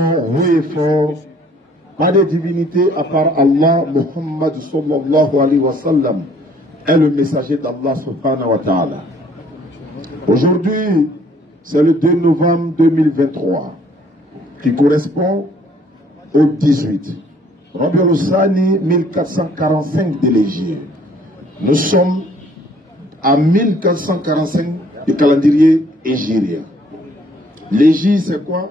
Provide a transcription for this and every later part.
haut et fort, pas de divinité à part Allah, Muhammad sallallahu alayhi wa sallam, est le messager d'Allah subhanahu wa ta'ala. Aujourd'hui, c'est le 2 novembre 2023, qui correspond au 18. Rabiul Thani 1445 de l'Hégire. Nous sommes à 1445 du calendrier hégirien. L'Hégire, c'est quoi?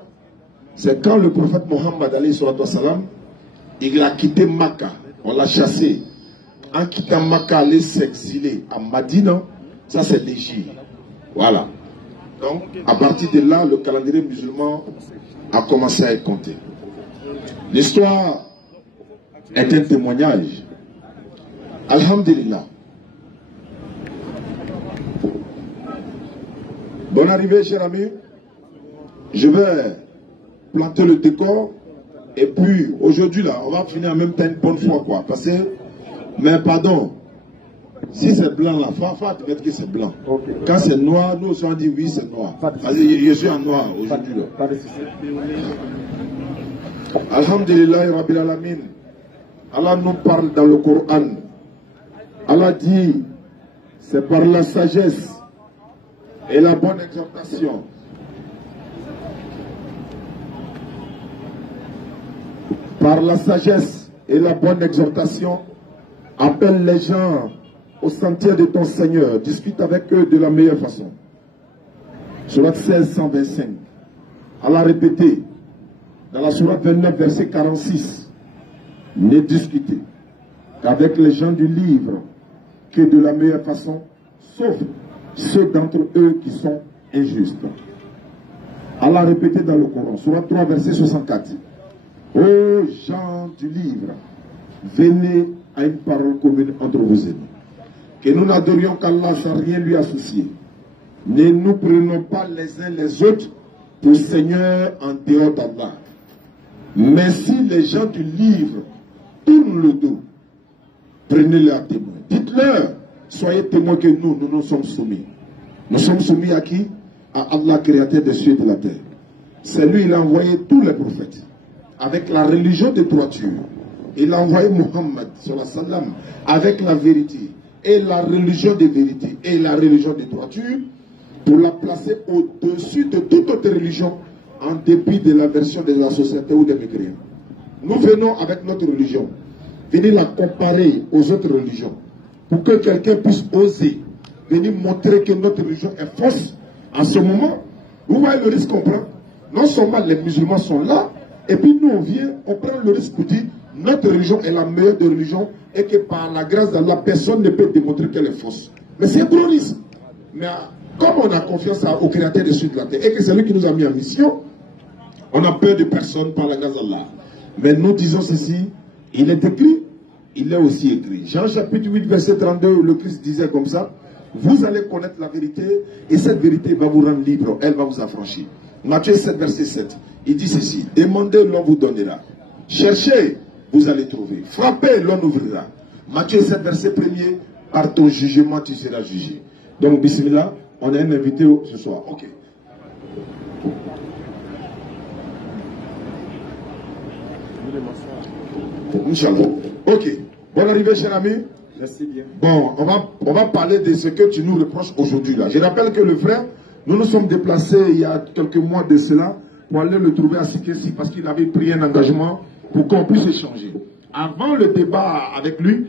C'est quand le prophète Mohammed alayhi salam, il a quitté Makkah, on l'a chassé. En quittant Makkah, aller s'exiler à Madina, ça c'est l'Hégire. Voilà. Donc, à partir de là, le calendrier musulman a commencé à être compté. L'histoire est un témoignage. Alhamdulillah. Bonne arrivée, chers amis. Je vais planter le décor. Et puis, aujourd'hui, là, on va finir en même temps une bonne fois, quoi. Parce que, mais pardon, si c'est blanc, là, faut admettre que c'est blanc. Okay. Quand c'est noir, nous aussi on dit oui, c'est noir. Je suis en noir aujourd'hui. Alhamdulillah, Rabbil Alamin. Allah nous parle dans le Coran. Allah dit, c'est par la sagesse et la bonne exhortation. Par la sagesse et la bonne exhortation, appelle les gens au sentier de ton Seigneur, discute avec eux de la meilleure façon. Sourate 16, 125. Allah a répété dans la sourate 29, verset 46. Ne discutez qu'avec les gens du livre que de la meilleure façon, sauf ceux d'entre eux qui sont injustes. Allah a répété dans le Coran, sourate 3, verset 64. Ô gens du livre, venez à une parole commune entre vos ennemis. Que nous n'adorions qu'Allah sans rien lui associer. Ne nous prenons pas les uns les autres pour Seigneur en dehors d'Allah. Mais si les gens du livre tournent le dos, prenez-les à témoin. Dites-leur, soyez témoins que nous nous sommes soumis. Nous sommes soumis à qui? À Allah, créateur des cieux et de la terre. C'est lui, il a envoyé tous les prophètes avec la religion de droiture. Il a envoyé Muhammad sallam avec la vérité et la religion de vérité et la religion de droiture pour la placer au-dessus de toute autre religion en dépit de la version de la société ou des mécréants. Nous venons avec notre religion, venir la comparer aux autres religions pour que quelqu'un puisse oser venir montrer que notre religion est fausse. En ce moment, vous voyez le risque qu'on prend. Non seulement les musulmans sont là, et puis nous on vient, on prend le risque pour dire notre religion est la meilleure des religions et que par la grâce d'Allah, personne ne peut démontrer qu'elle est fausse. Mais c'est un gros risque. Mais comme on a confiance au créateur des cieux de la terre et que c'est lui qui nous a mis en mission, on a peur de personne par la grâce d'Allah. Mais nous disons ceci, il est écrit, il est aussi écrit. Jean chapitre 8, verset 32, le Christ disait comme ça, vous allez connaître la vérité et cette vérité va vous rendre libre, elle va vous affranchir. Matthieu 7, verset 7, il dit ceci, demandez, l'on vous donnera. Cherchez, vous allez trouver. Frappez, l'on ouvrira. Matthieu 7, verset 1er, par ton jugement, tu seras jugé. Donc, bismillah, on a un invité ce soir. Ok. Inch'Allah. Ok. Bonne arrivée, cher ami. Merci bien. Bon, on va parler de ce que tu nous reproches aujourd'hui là. Je rappelle que le frère, nous nous sommes déplacés il y a quelques mois de cela pour aller le trouver à Sikessi parce qu'il avait pris un engagement pour qu'on puisse échanger. Avant le débat avec lui,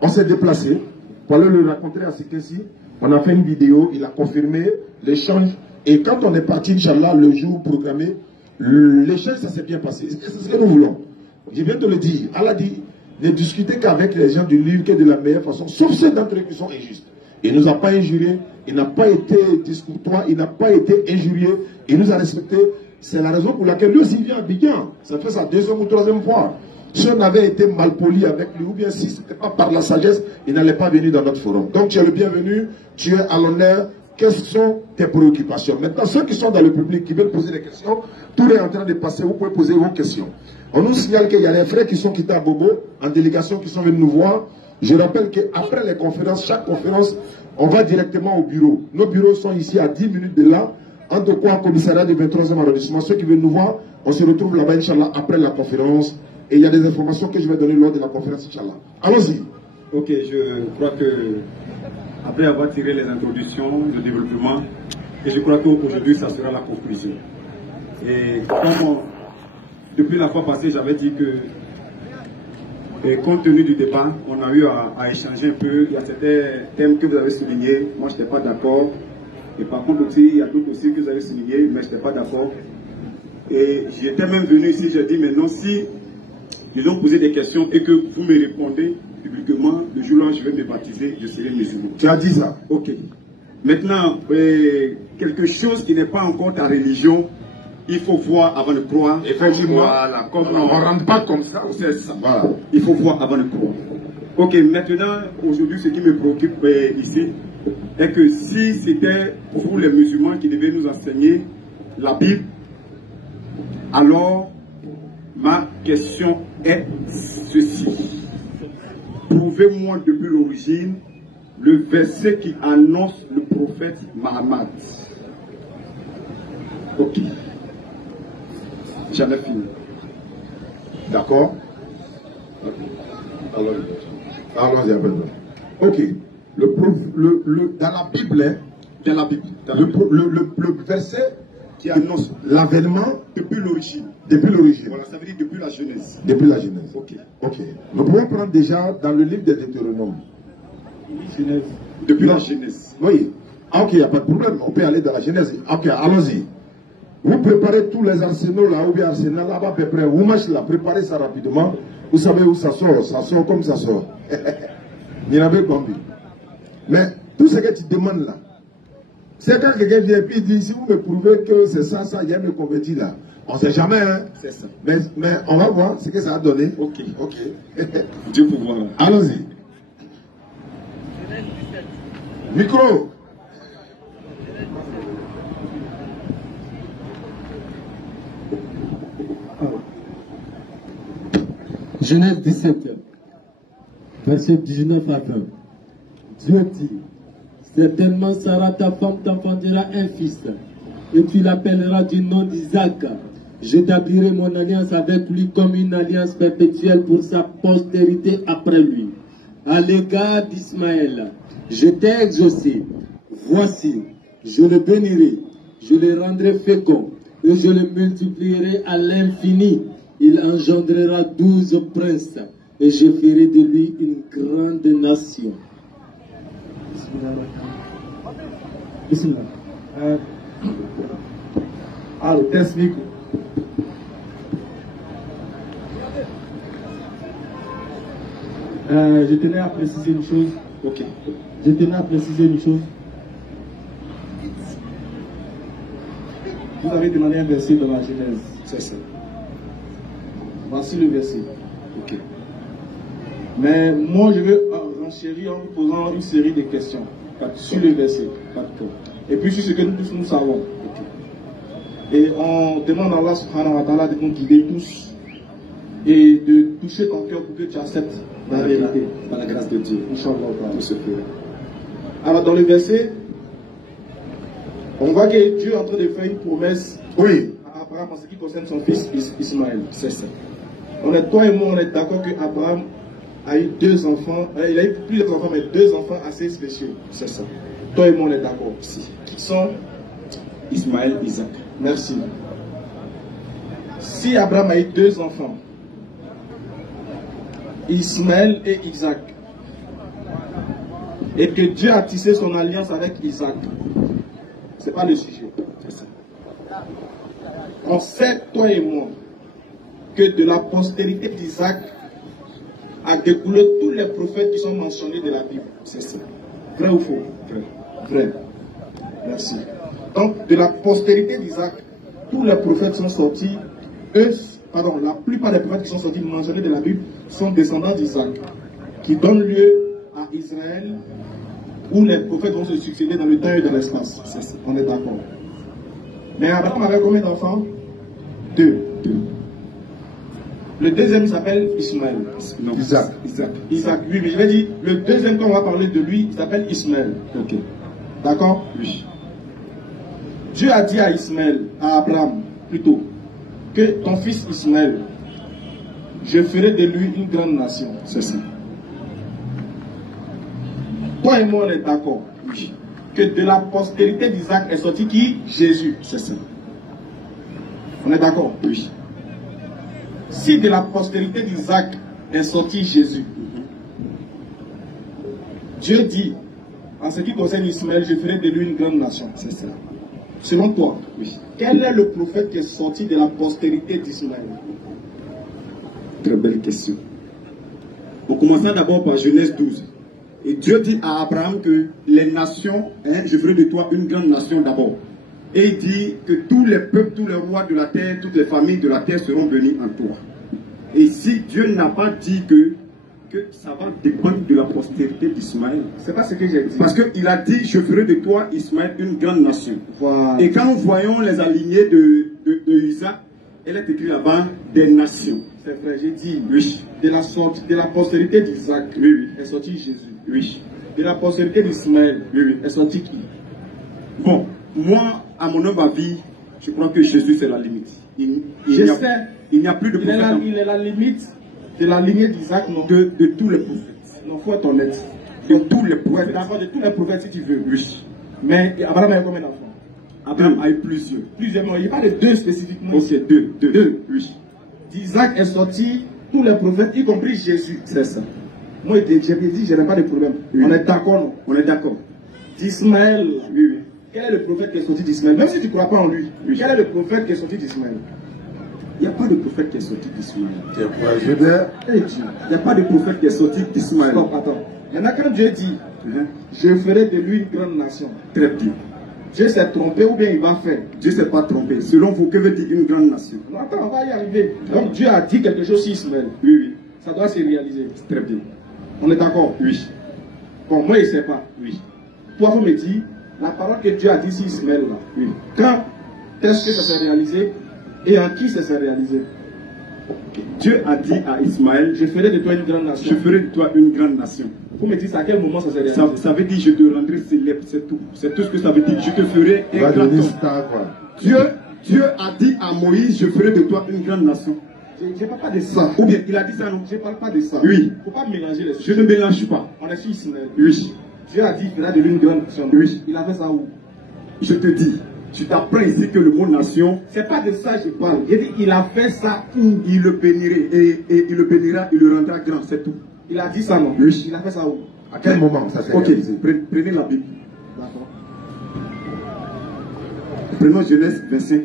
on s'est déplacé pour aller le rencontrer à Sikessi. On a fait une vidéo, il a confirmé l'échange. Et quand on est parti, Inch'Allah, le jour programmé, l'échange, ça s'est bien passé. C'est ce que nous voulons. Je viens de le dire. Allah dit, ne discutez qu'avec les gens du livre que de la meilleure façon, sauf ceux d'entre eux qui sont injustes. Il ne nous a pas injuriés, il n'a pas été discourtois, il n'a pas été injurié, il nous a respectés. C'est la raison pour laquelle lui aussi vient à Abidjan. Ça fait sa deuxième ou troisième fois. Si on avait été mal poli avec lui, ou bien si ce n'était pas par la sagesse, il n'allait pas venir dans notre forum. Donc tu es le bienvenu, tu es à l'honneur. Quelles sont tes préoccupations? Maintenant, ceux qui sont dans le public, qui veulent poser des questions, tout est en train de passer, vous pouvez poser vos questions. On nous signale qu'il y a les frères qui sont quittés à Bobo, en délégation, qui sont venus nous voir. Je rappelle qu'après les conférences, chaque conférence, on va directement au bureau. Nos bureaux sont ici à 10 minutes de là, entre quoi, commissariat du 23e arrondissement. Ceux qui veulent nous voir, On se retrouve là-bas, Inch'Allah, après la conférence. Et il y a des informations que je vais donner lors de la conférence, Inch'Allah. Allons-y. Ok, je crois que, après avoir tiré les introductions, le développement, et je crois qu'aujourd'hui, ça sera la conclusion. Et comme depuis la fois passée, j'avais dit que, compte tenu du débat, on a eu à échanger un peu. Il y a certains thèmes que vous avez soulignés, moi je n'étais pas d'accord. Et par contre aussi, il y a d'autres aussi que vous avez soulignés, mais je n'étais pas d'accord. Et j'étais même venu ici, j'ai dit maintenant, si ils ont posé des questions et que vous me répondez publiquement, le jour-là, je vais me baptiser, je serai musulman. Tu as dit ça? Ok. Maintenant, quelque chose qui n'est pas encore ta religion, il faut voir avant de croire. Effectivement. Voilà, comme on ne rentre pas comme ça. C'est ça. Voilà. Il faut voir avant de croire. Ok, maintenant, aujourd'hui, ce qui me préoccupe ici est que si c'était vous les musulmans qui devaient nous enseigner la Bible, alors ma question est ceci. Prouvez-moi depuis l'origine le verset qui annonce le prophète Mahomet. Ok. J'en ai fini. D'accord? Allons-y après. Ok. Dans la Bible, hein, Dans la Bible. le verset Qui annonce l'avènement depuis l'origine. depuis l'origine. Voilà, ça veut dire depuis la Genèse. Depuis la Genèse. Ok. Ok. Nous pouvons prendre déjà dans le livre des Deutéronomes. Depuis Non. la Genèse. Oui. Ah, ok, il n'y a pas de problème. On peut aller dans la Genèse. Ok, allons-y. Vous préparez tous les arsenaux là, ou bien arsenal là-bas, à peu près. Vous marchez là, préparez ça rapidement. Vous savez où ça sort comme ça sort. Il y en avait combien? Mais tout ce que tu demandes là, c'est quand quelqu'un vient et puis dit, si vous me prouvez que c'est ça, il y a me converti là. On ne sait jamais, hein. C'est ça. Mais on va voir ce que ça a donné. Ok. Ok. Dieu pouvoir. Allons-y. Micro. Genèse 17, verset 19 à 20. Dieu dit, certainement Sarah, ta femme, t'enfantera un fils, et tu l'appelleras du nom d'Isaac. J'établirai mon alliance avec lui comme une alliance perpétuelle pour sa postérité après lui. À l'égard d'Ismaël, je t'ai exaucé. Voici, je le bénirai, je le rendrai fécond, et je le multiplierai à l'infini. Il engendrera 12 princes, et je ferai de lui une grande nation. Bismillah. Alors, test micro. Je tenais à préciser une chose. Ok. Je tenais à préciser une chose. Vous avez demandé un verset dans la Genèse. C'est ça. Voici le verset. Ok. Mais moi, je veux renchérir en vous posant une série de questions sur le verset. Et puis sur ce que nous tous nous savons. Et on demande à Allah subhanahu wa ta'ala de nous guider tous et de toucher ton cœur pour que tu acceptes la vérité. Par la grâce de Dieu. Inch'Allah. Tout se fait. Alors dans le verset, on voit que Dieu est en train de faire une promesse Oui. à Abraham en ce qui concerne son fils Ismaël. C'est ça. Toi et moi, on est d'accord que Abraham a eu 2 enfants, il a eu plusieurs enfants, mais 2 enfants assez spéciaux. C'est ça. Toi et moi, on est d'accord. Si. Qui sont Ismaël, Isaac. Merci. Si Abraham a eu 2 enfants, Ismaël et Isaac, et que Dieu a tissé son alliance avec Isaac, c'est pas le sujet. C'est ça. On sait, toi et moi, que de la postérité d'Isaac a découlé tous les prophètes qui sont mentionnés de la Bible. C'est ça. Vrai ou faux? Vrai. Vrai. Merci. Donc, de la postérité d'Isaac, tous les prophètes sont sortis, la plupart des prophètes qui sont sortis mentionnés de la Bible sont descendants d'Isaac, qui donnent lieu à Israël, où les prophètes vont se succéder dans le temps et dans l'espace. On est d'accord. Mais Abraham avait combien d'enfants? 2. Le deuxième s'appelle Ismaël. Non. Isaac. Isaac, oui, mais je vais dire, le deuxième qu'on va parler de lui, il s'appelle Ismaël. Ok. D'accord? Oui. Dieu a dit à Ismaël, à Abraham, plutôt, que ton fils Ismaël, je ferai de lui une grande nation. C'est ça. Toi et moi, on est d'accord. Oui. Que de la postérité d'Isaac est sorti qui? Jésus. C'est ça. On est d'accord? Oui. Si de la postérité d'Isaac est sorti Jésus, Dieu dit, en ce qui concerne Ismaël, je ferai de lui une grande nation. C'est ça. Selon toi, Oui. quel est le prophète qui est sorti de la postérité d'Ismaël? Très belle question. On commençant d'abord par Genèse 12. Et Dieu dit à Abraham que les nations, je ferai de toi une grande nation d'abord. Et il dit que tous les peuples, tous les rois de la terre, toutes les familles de la terre seront bénis en toi. Et si Dieu n'a pas dit que ça va dépendre de la postérité d'Ismaël. C'est pas ce que j'ai dit. Parce qu'il a dit, je ferai de toi, Ismaël, une grande nation. Voilà. Et quand nous voyons les alignés de Isaac, elle est écrite là-bas, des nations. C'est vrai, j'ai dit. Oui. De la postérité d'Isaac, Oui, oui. est sorti Jésus. Oui. De la postérité d'Ismaël, Oui, oui. est sorti qui? Bon, moi, à mon humble avis, je crois que Jésus c'est la limite. Il n'y a plus de prophète. Il est la limite de la lignée d'Isaac, non? De tous les prophètes. Non, faut être honnête. De tous les Ouais, prophètes. d'accord, de tous les prophètes si tu veux. Oui. Mais Abraham a eu combien d'enfants? Abraham a eu plusieurs. Plusieurs, mais il n'y a pas de deux spécifiquement. Ok, deux. Oui. D'Isaac est sorti tous les prophètes, y compris Jésus. C'est ça. Moi, j'ai dit, je n'ai pas de problème. Oui. On est d'accord, non? On est d'accord. D'Ismaël. Oui, oui. Quel est le prophète qui est sorti d'Ismaël? Même si tu ne crois pas en lui, Oui. quel est le prophète qui est sorti d'Ismaël? Il n'y a pas de prophète qui est sorti d'Ismaël. Eh Dieu. Il n'y a pas de prophète qui est sorti d'Ismaël. Stop, attends. Maintenant, quand Dieu dit, Mhm. je ferai de lui une grande nation, Très bien. Dieu s'est trompé ou bien il va faire? Dieu ne s'est pas trompé. Selon vous, que veut dire une grande nation? Non, attends, on va y arriver. Donc Dieu a dit quelque chose sur Ismaël. Oui, oui. Ça doit se réaliser. Très bien. On est d'accord? Oui. Bon, moi, je ne sais pas. Oui. Toi, vous me dites, la parole que Dieu a dit sur Ismaël, là, Oui. quand est-ce que ça s'est réalisé et en qui ça s'est réalisé? Dieu a dit à Ismaël, Je ferai de toi une grande nation. je ferai de toi une grande nation. Vous me dites à quel moment ça s'est réalisé? Ça veut dire je te rendrai célèbre, c'est tout. C'est tout ce que ça veut dire. Je te ferai un grand homme. Dieu a dit à Moïse, je ferai de toi une grande nation. Je ne parle pas de ça. Ou bien il a dit ça, non? Je ne parle pas de ça. Oui. Il ne faut pas mélanger les Je choses. ne mélange pas. On est sur Ismaël. Oui. Dieu a dit qu'il fera de lui une grande nation. Oui. Il a fait ça où? Je te dis, tu t'apprends ici que le mot nation, C'est pas de ça que je parle. Il dit il a fait ça où? il le bénirait. Et il le bénira, il le rendra grand, c'est tout. Il a dit ça, non? Oui. Il a fait ça où? À quel moment ça s'est Ok, réalisé? prenez la Bible. D'accord. Prenons Genèse 25.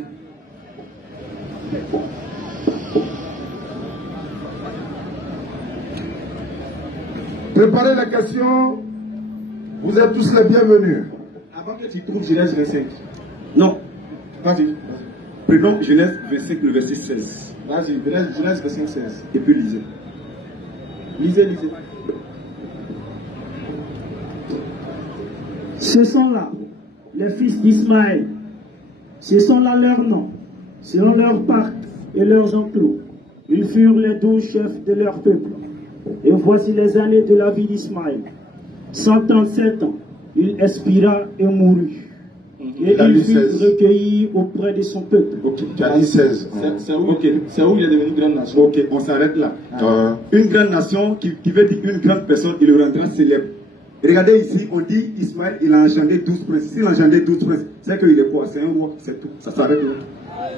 Préparez la question. Vous êtes tous les bienvenus. Avant que tu trouves Genèse 25. Non, Vas-y. prenons Genèse 25, le verset 16. Vas-y, Genèse 25, 16. Et puis lisez. Lisez. Ce sont là les fils d'Ismaël. Ce sont là leurs noms, selon leurs parcs et leurs enclos. Ils furent les 12 chefs de leur peuple. Et voici les années de la vie d'Ismaël. 137 ans. Il expira et mourut. Et a il dit fut 16. recueilli auprès de son peuple. Ok, Tu as dit 16. C'est où, c'est où il est devenu une grande nation? ok, on s'arrête là. Un. Une grande nation qui veut dire une grande personne, il le rendra célèbre. Regardez ici, on dit Ismaël, il a engendré 12 princes. S'il a engendré 12 princes, c'est qu'il est quoi? C'est un roi, c'est tout. Ça s'arrête là.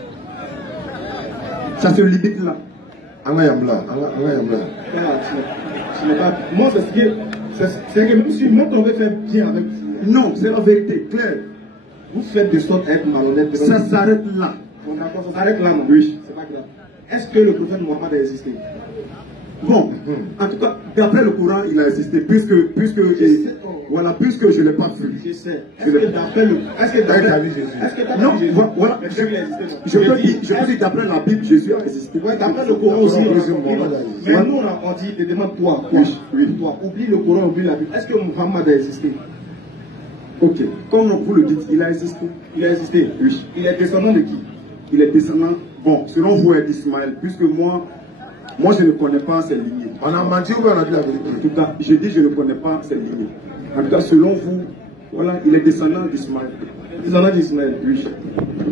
Ça se limite là. Angayamla. Voilà, tu n'es pas. Moi, c'est que même si moi, on veut faire bien avec vous, Non, c'est la vérité, claire. vous faites de sorte à être malhonnête. Ça s'arrête là. On est d'accord, ça s'arrête là, non? Oui. C'est pas grave. Est-ce que le prophète Mohammed a existé? Bon, en tout cas, d'après le Coran, il a existé, puisque voilà, puisque je ne l'ai pas vu. Je sais. Est-ce que d'après le. Est-ce que d'après Jésus? Est-ce que Non, d'après Jésus? voilà, Mais Jésus a existé, non? je peux dire d'après la Bible, Jésus a existé. Ouais, d'après le Coran aussi, on a Jésus, compris, non? Mohammed a existé. Mais nous, on dit, te demande toi. Oui. Toi, oublie le Coran, oublie la Bible. Est-ce que Mohammed a existé? Ok, comme vous le dites, il a existé. Il a existé. Oui. Il est descendant de qui? Il est descendant, bon, selon vous, d'Ismaël, puisque moi, je ne connais pas ses lignées. On a menti ou bien on a dit la En vérité? tout cas, je dis, je ne connais pas ses lignées. En tout cas, selon vous, voilà, il est descendant d'Ismaël. Descendant d'Ismaël. Oui.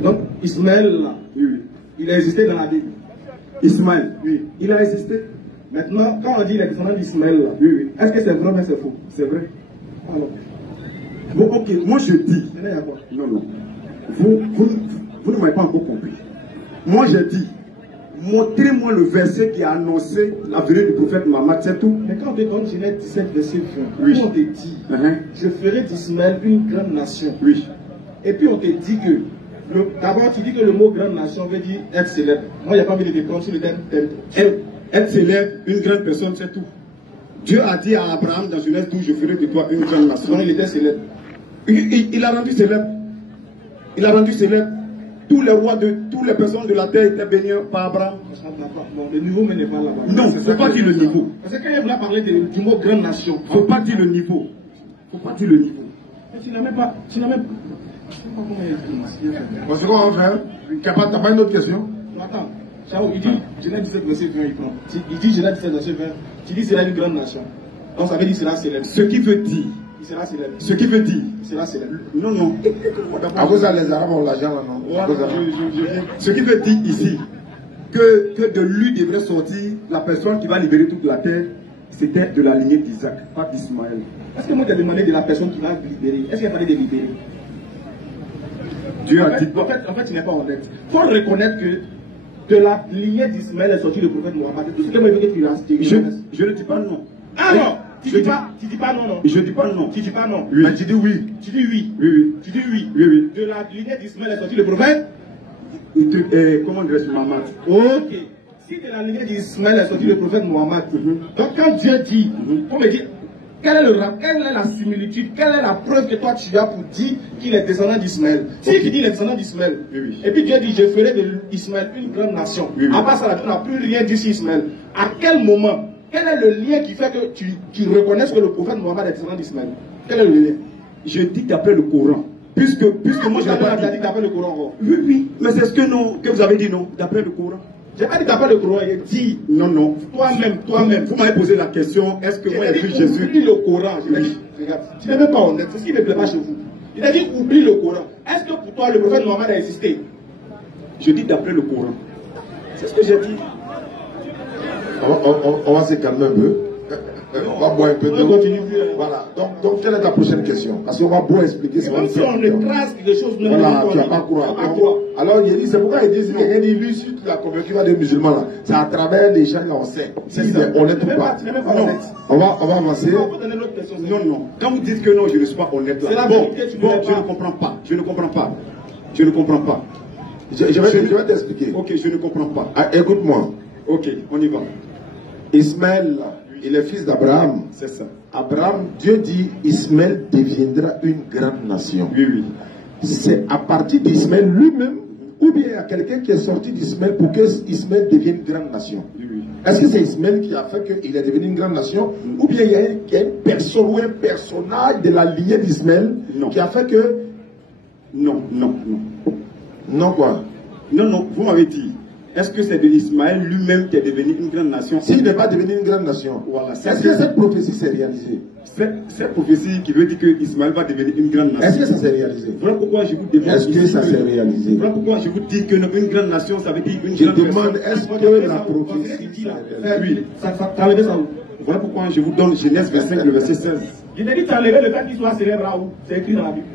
Donc, Ismaël, là, Oui, oui. Il a existé dans la Bible. Ismaël, Oui. il a existé. Maintenant, quand on dit les descendants d'Ismaël, là, Oui, oui. est-ce que c'est vrai ou c'est faux? C'est vrai. Alors, Bon, ok, moi je dis. maintenant, il y a quoi? Non, non. Vous ne m'avez pas encore compris. Moi je dis, montrez-moi le verset qui a annoncé la venue du prophète Mohammed, c'est tout. Mais quand on te donne Genèse 17, verset 20, Oui. on te dit, Uh-huh. je ferai d'Ismaël une grande nation. Oui. Et puis on te dit que, d'abord tu dis que le mot grande nation veut dire être célèbre. Moi, il n'y a pas envie de déprendre sur le terme. Elle s'élève, une grande personne, c'est tout. Dieu a dit à Abraham dans Genèse 12, je ferai de toi une grande nation. Sinon, il était célèbre. Il a rendu célèbre. Il a rendu célèbre. Tous les rois de toutes les personnes de la terre étaient bénis par Abraham. Bon, le niveau mais n'est pas là-bas. Non, il ne faut pas dire le niveau. Parce que quand il voulait parler du mot grande nation, Il ne faut pas dire le niveau. Il ne faut pas dire le niveau. mais tu n'as même pas. Je ne sais pas comment il est. Bon, c'est quoi on va faire? T'as pas une autre question? Non, attends. Chao, il dit Genèse 17, verset 20, il prend. Il dit Genèse 17, verset 20. Tu dis c'est une grande nation. Donc ça veut dire qu'il sera célèbre. Ce qui veut dire. Il sera célèbre. Ce qui veut dire. Il sera célèbre. Non, non. À cause de les Arabes ont l'argent là, non? À cause de ça. Ce qui veut dire ici que de lui devrait sortir la personne qui va libérer toute la terre, c'était de la lignée d'Isaac, pas d'Ismaël. Est-ce que moi tu as demandé de la personne qui va libérer? Est-ce qu'il a fallu de libérer? Dieu a dit. En fait, il n'est pas honnête. Il faut reconnaître que de la lignée d'Ismaël est sorti le prophète Mohammed. Tout ce que moi je veux que tu as. Je ne dis pas non. Ah non! Tu dis pas non, non. Je ne dis pas non. Tu dis pas non. Oui. Tu dis oui. Tu dis oui. Oui, oui. Tu dis oui. Oui, oui. De la lignée d'Ismaël est sorti le prophète? Comment dirais-je Mohammed? Ok. Si de la lignée d'Ismaël est sorti le prophète Mohammed, donc quand Dieu dit, on me dit, quelle est la similitude, quelle est la preuve que toi tu as pour dire qu'il est descendant d'Ismaël? Si tu dis il est descendant d'Ismaël, Oui, oui. et puis Dieu dit, je ferai d'Ismaël une grande nation, Oui, oui. à part ça, tu n'as plus rien dit sur Ismaël. À quel moment, quel est le lien qui fait que tu reconnaisses que le prophète Mohammed est descendant d'Ismaël? Quel est le lien? Je dis d'après le Coran. Puisque moi je n'ai pas dit d'après le Coran encore. Oui, oui. Mais c'est ce que vous avez dit non, d'après le Coran. J'ai pas dit d'après le Coran, il dit Non, non. toi-même. Vous m'avez posé la question, est-ce que moi j'ai vu Jésus? Oublie le Coran. Regarde, tu n'es même pas honnête. C'est ce qui ne me plaît pas chez vous. Il a dit oublie le Coran. Est-ce que pour toi le prophète Mohammed a existé? Je dis d'après le Coran. C'est ce que j'ai dit. On va se calmer un peu. On va boire un peu d'eau. On continue. Voilà. Donc, quelle est ta prochaine question? Parce qu'on va beau expliquer. Même si on écrase quelque chose, voilà, tu n'as pas croire. Alors, il dit, c'est pourquoi il dit, si quelqu'un dit, lui, si tu l'as convaincu des musulmans, là, c'est à travers les gens là, on sait. Si c'est honnête ou pas. Non. On va avancer. Non, non. Quand vous dites que non, je ne suis pas honnête là. C'est la vérité, tu ne l'es je pas. ne comprends pas. Je ne comprends pas. Je ne comprends pas. Je vais t'expliquer. Ok, je ne comprends pas. Ah, écoute-moi. Ok, on y va. Ismaël, il est fils d'Abraham. C'est ça. Abraham, Dieu dit, Ismaël deviendra une grande nation. Oui, oui. C'est à partir d'Ismaël lui-même, ou bien il y a quelqu'un qui est sorti d'Ismaël pour que Ismaël devienne une grande nation. Oui, oui. Est-ce que c'est Ismaël qui a fait qu'il est devenu une grande nation, ou bien il y a une personne ou un personnage de la lignée d'Ismaël qui a fait que... Non. Non quoi? Non, non, vous m'avez dit. Est-ce que c'est de Ismaël lui-même qui est devenu une grande nation? S'il n'est pas devenu une grande nation, voilà. est-ce que cette prophétie s'est réalisée? Cette prophétie qui veut dire que Ismaël va devenir une grande nation. Est-ce que ça s'est réalisé? Voilà pourquoi je vous demande. Est-ce que ça s'est réalisé? Voilà pourquoi je vous dis que une grande nation, ça veut dire une Je grande demande, personne. est-ce que la prophétie s'est réalisée? Oui. Ça enlevé ça où? Voilà pourquoi je vous donne Genèse 25, le verset 16. Je t'ai dit, tu as enlevé le fait qu'il soit célèbre là où? C'est écrit dans la Bible.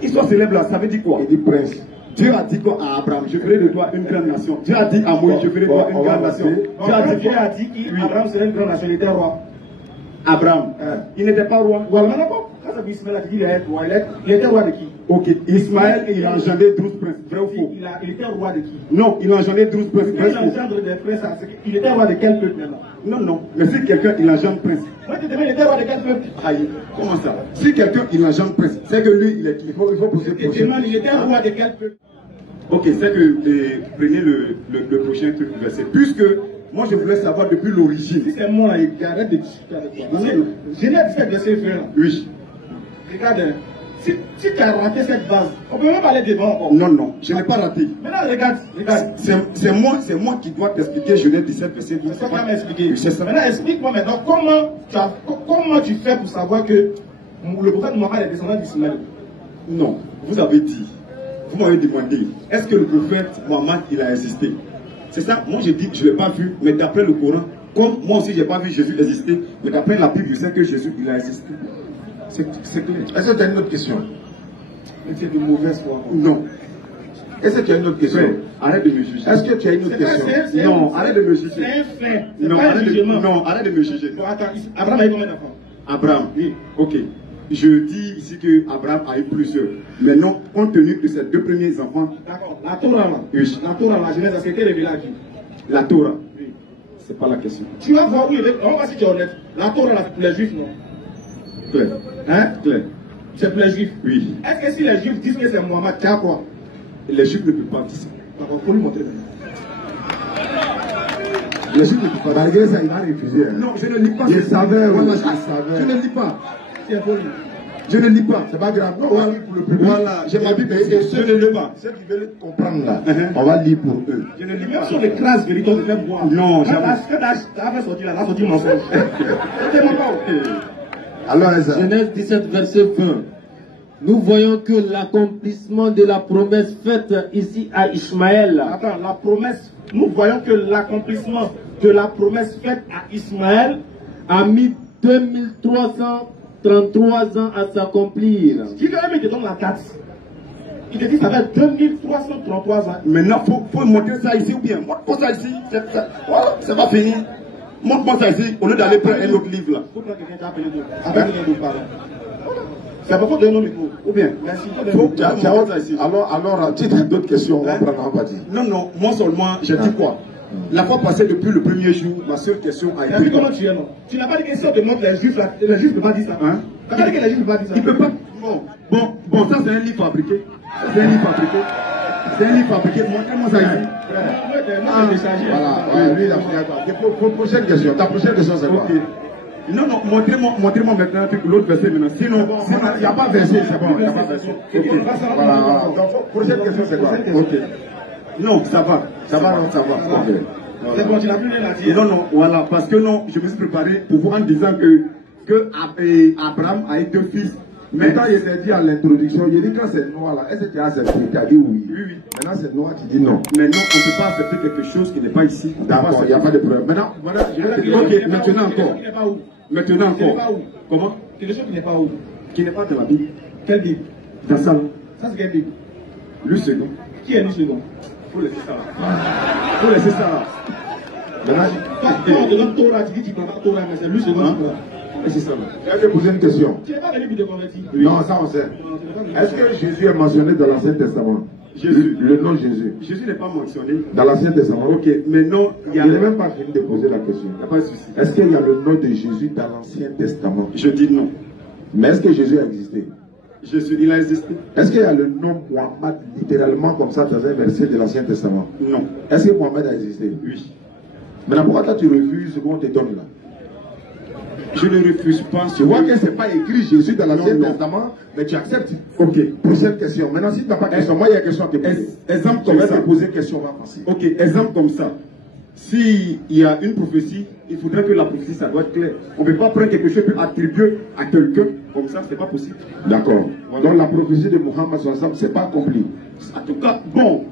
Histoire célèbre là, ça veut dire quoi? Il dit prince. Dieu a dit quoi à Abraham? Je ferai de toi une grande nation. Dieu a dit à Moïse, je ferai de toi une grande nation. Dieu a dit qu'Abraham serait une grande nation, il était roi. Abraham, il n'était pas roi. Voilà, d'accord. Quand ça dit Ismaël, il est roi. Il était roi de qui? Ok, Ismaël, il a engendré 12 princes. Vrai ou faux? Il était roi de qui? Non, il a engendré 12 princes. Quand il engendre des princes, il était roi de quel peuple maintenant? Non, non. Mais si quelqu'un, il engendre prince. Moi, tu te dis, il était roi de quel peuple? Aïe, comment ça? Si quelqu'un, il engendre prince, c'est que lui, il faut poser Il était roi de quel peuple? Ok, c'est que prenez le prochain truc verset. Puisque moi je voulais savoir depuis l'origine. Si c'est moi, arrête de discuter avec toi. Genèse 17, verset 20 là. Oui. Regarde, si tu as raté cette base, on peut même parler devant encore. Non, non, je n'ai pas raté. Maintenant, regarde. C'est moi qui dois t'expliquer Genèse 17, verset 12. C'est ça qui m'a expliqué. Oui, c'est ça. Maintenant, explique-moi maintenant comment tu fais pour savoir que le prophète Mohammed est descendant d'Ismaël. Non, vous avez dit. Vous m'avez demandé, est-ce que le prophète Mohammed, il a existé? C'est ça, moi je dis, je ne l'ai pas vu, mais d'après le Coran, comme moi aussi je n'ai pas vu Jésus exister, mais d'après la Bible, je sais que Jésus, il a existé. C'est clair. Est-ce que tu as une autre question? C'est de mauvaise foi. Non. Est-ce que tu as une autre question? Ouais, arrête de me juger. Est-ce que tu as une autre question? Non, arrête de me juger. C'est un fait. C'est Non, pas un jugement. non, arrête de me juger. Bon, attends, Abraham a eu combien d'enfants? Abraham, oui, ok. Je dis ici que Abraham a eu plusieurs. Mais non, compte tenu de ses deux premiers enfants. D'accord. La Torah, là. Oui. La Torah, la Genèse, c'était révélé à qui? La Torah. Oui. C'est pas la question. Tu vas voir, oui, on va voir si tu es honnête. La Torah, là, c'est pour les Juifs, non? Claire. Hein? Claire. C'est pour les Juifs. Oui. Est-ce que si les Juifs disent que c'est Mohamed, tu as quoi? Les Juifs ne peuvent pas dire ça. D'accord, faut lui montrer. Les Juifs ne peuvent pas. Malgré ça, il va refuser. Hein. Non, je ne lis pas. Je savais, Voilà, je savais. Je ne lis pas. C'est pour lui. Je ne lis pas. C'est pas grave. Non, Voilà, pour le public. voilà, j'ai ma Bible ici. Je ne lis pas. Ceux qui veulent comprendre là, Uh-huh. on va lire pour eux. Je ne lis Même pas. sur les crasses vérités, on te fait boire. Non, Quand jamais. t'as fait sortir là, là, sortir mensonge. C'était mon pas. Alors, ça. Genèse 17, verset 20. Nous voyons que l'accomplissement de la promesse faite ici à Ismaël Attends, la promesse, nous voyons que l'accomplissement de la promesse faite à Ismaël a mis 2333 ans à s'accomplir. Si quand même il te donne la date, il te dit ça fait 2333 ans. Maintenant, faut montrer ça ici ou bien. Montre-moi ça ici. Voilà, ça va finir. Montre-moi ça ici au lieu d'aller prendre un autre livre là. Il faut prendre quelqu'un qui a appelé d'autres. Avec quelqu'un d'autre, pardon. C'est pourquoi donner nos micros. Ou bien. Merci. Faut Tu as ça ici. alors, tu as d'autres questions, on va prendre en partie. Non, non, moi seulement, j'ai dit quoi? La fois passée, depuis le premier jour, ma seule question a Tu as vu été. comment tu es, non? Tu n'as pas dit que si on te montre les juifs là, les juifs ne peuvent pas dire ça. Hein? Tu n'as pas dit que les juifs ne peuvent pas dire ça. Il peut pas. Bon, ça c'est un livre fabriqué. C'est un livre fabriqué. C'est un livre fabriqué. Montrez-moi ça ici. Voilà, ouais, lui, il a fini à toi. Prochaine question. Ta prochaine question, c'est quoi? Ok. Non, non, montrez-moi maintenant l'autre verset maintenant. Sinon, Il n'y a pas verset, c'est bon. Il n'y a pas verset. Ok. Voilà. Donc, prochaine question, c'est quoi? Ok. Non, ça va. Ça va, non, ça va. Ok. C'est bon, tu n'as plus rien à dire. Non, non, voilà. Parce que non, je me suis préparé pour vous en disant que Abraham a eu deux fils. Mais quand il s'est dit à l'introduction, il dit quand c'est noir là, est-ce que tu as accepté? Tu as dit oui. Oui, oui. Maintenant c'est noir, tu dis non. Mais non, on ne peut pas accepter quelque chose qui n'est pas ici. D'accord, il n'y a pas de problème. Maintenant, voilà, je vais te dire. Ok, maintenant encore. Qui n'est pas où? Maintenant Qui n'est pas encore. où? Comment? Quelque chose qui n'est pas où? Qui n'est pas dans la Bible. Quelle Bible? Dans ça, là. Ça c'est quelle Bible? Le second. Qui est lu second? Faut laisser ça là. Faut laisser ça là. Maintenant, Quand on te donne Torah, tu dis tu ne prends pas Torah, mais c'est lu second. Hein? Laissez ça là. je vais te poser une question. Tu n'es pas venu pour te convertir. Non, ça on sait. Est-ce que Jésus est mentionné dans l'Ancien Testament? Jésus. Le nom Jésus. Jésus n'est pas mentionné. Dans l'Ancien Testament. Ok, mais non, il y a. Je n'ai même pas fini de poser la question. Il n'y a pas de souci. Est-ce qu'il y a le nom de Jésus dans l'Ancien Testament? Je dis non. Mais est-ce que Jésus a existé? Jésus, il a existé. Est-ce qu'il y a le nom Mohammed littéralement comme ça dans un verset de l'Ancien Testament? Non. Est-ce que Mohammed a existé? Oui. Maintenant, pourquoi toi tu refuses ce qu'on te donne là? Je ne refuse pas. Tu vois que ce n'est pas écrit Jésus dans l'Ancien Non, non. Testament, mais tu acceptes. Ok. Prochaine question. Maintenant, si tu n'as pas de question, moi il y a une question à te poser. Exemple Je comme vais ça. te poser une question, on va passer. Ok, exemple comme ça. S'il y a une prophétie, il faudrait que la prophétie, ça doit être clair. On ne peut pas prendre quelque chose et attribuer à quelqu'un comme ça, c'est pas possible. D'accord. Voilà. Donc la prophétie de Mohammed, c'est pas accompli. En tout cas, bon.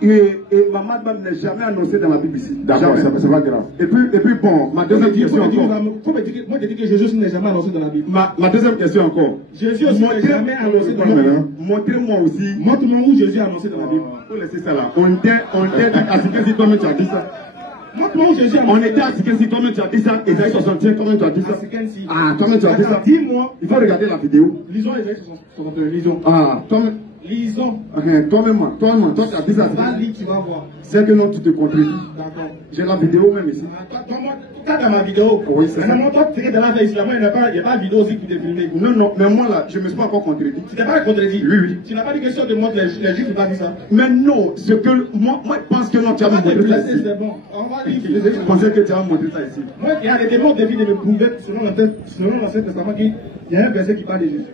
Et Mohammed même n'est jamais annoncé dans la Bible ici. D'accord, Jamais. c'est pas grave. Et puis bon, ma deuxième question encore. Moi, je dis que Jésus n'est jamais annoncé dans la Bible. Ma deuxième question encore. Jésus aussi n'est jamais annoncé dans la Bible. Montrez-moi aussi. Montre-moi où Jésus est annoncé dans la Bible. Faut laisser ça là. On était à ce que si toi-même tu as dit ça. Montre-moi où Jésus est On annoncé. était à ce que si toi-même tu as dit ça. Esaïe 61, toi-même tu as dit ça. Ah, toi-même tu as dit ça. Dis-moi. Il faut regarder la vidéo. Lisons Esaïe 61. Lisons. Ah, toi-même. Lisons. Toi-même, toi tu as dit ça. Va lire, tu vas voir. C'est que non, tu te contredis. D'accord. J'ai la vidéo même ici. Toi, dans ma vidéo. Oui, c'est ça. Maintenant, toi, tu es dans la veille islamique, il n'y a pas de vidéo aussi qui t'est filmée. Non, non, mais moi là, je ne me suis pas encore contredit. Tu t'es pas contredit. Oui, oui. Tu n'as pas dit que si on te montre les juifs, tu n'as pas dit ça. Mais non, ce que moi je pense que non, tu as montré ça ici. C'est bon. On va lire. Je pensais que tu as montré ça ici. Moi, il y a des démons qui viennent de me prouver, selon l'Ancien Testament, qu'il y a un verset qui parle des juifs.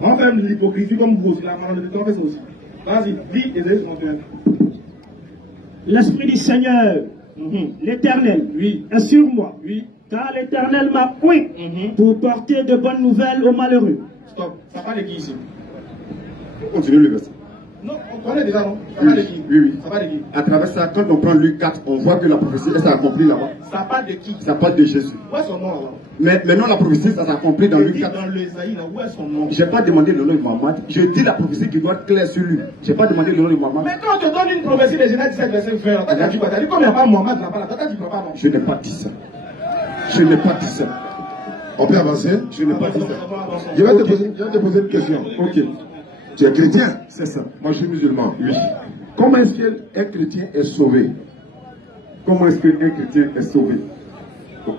On fait l'hypocrisie comme vous aussi, la malhonnêteté, on fait ça aussi. Vas-y, lis Esaïe 61. L'Esprit du Seigneur, l'Éternel, Oui. est sur moi. Oui. Car l'Éternel m'a oint pour porter de bonnes nouvelles aux malheureux. Stop. Ça parle de qui ici? Continue le verset. Non, on connaît connaît déjà, non? Ça Oui, parle de qui? oui, oui. Ça parle de qui? À travers ça, quand on prend Luc 4, on voit que la prophétie, elle s'est accomplie là-bas. Ça parle de qui? Ça parle de Jésus. Où est son nom alors? Mais maintenant, la prophétie, ça s'est accompli dans Je Luc dis 4. dans l'Esaïe, où est son nom? Je n'ai pas demandé le nom de Mohammed. Je dis la prophétie qui doit être claire sur lui. Je n'ai pas demandé le nom de Mohammed. Mais quand on te donne une prophétie de Genèse 17, verset 20, t'as dit quoi? T'as dit comme il n'y a pas Mohamed là-bas, t'as dit pas non? Je n'ai pas dit ça. Je n'ai pas dit ça. On peut avancer? Je n'ai pas dit ça. Je vais te poser une question. Ok. Tu es chrétien? C'est ça. Moi, je suis musulman. Oui. Comment est-ce qu'un chrétien est sauvé? Comment est-ce qu'un chrétien est sauvé?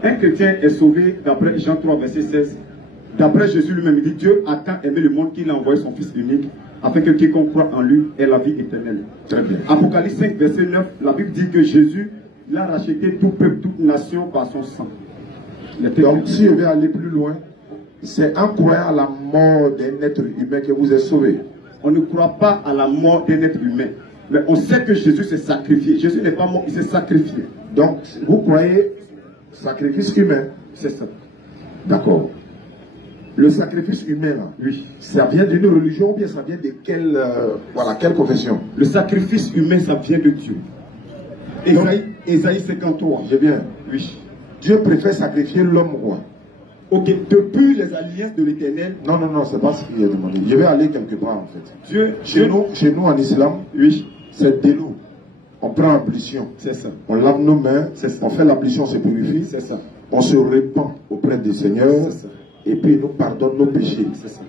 Un chrétien est sauvé d'après Jean 3, verset 16. D'après Jésus lui-même, il dit Dieu a tant aimé le monde qu'il a envoyé son Fils unique afin que quiconque croit en lui ait la vie éternelle. Très bien. Apocalypse 5, verset 9, la Bible dit que Jésus l'a racheté tout peuple, toute nation par son sang. Donc, si je vais aller plus loin, c'est en croyant à la mort d'un être humain que vous êtes sauvé. On ne croit pas à la mort d'un être humain. Mais on sait que Jésus s'est sacrifié. Jésus n'est pas mort, il s'est sacrifié. Donc, vous croyez sacrifice humain? C'est ça. D'accord. Le sacrifice humain, là, Oui. ça vient d'une religion ou bien ça vient de quelle, quelle confession? Le sacrifice humain, ça vient de Dieu. Ésaïe 53. J'ai bien. Oui. Dieu préfère sacrifier l'homme roi. Ok, depuis les alliances de l'Éternel. Non, non, non, c'est pas ce qu'il a demandé. Je vais aller quelque part en fait. Chez nous en islam, oui, c'est de l'eau. On prend l'ablution. C'est ça. On lave nos mains, C'est ça. on fait l'ablution, on se purifie. C'est ça. On se répand auprès du Seigneur. C'est ça. Et puis il nous pardonne nos péchés. C'est ça.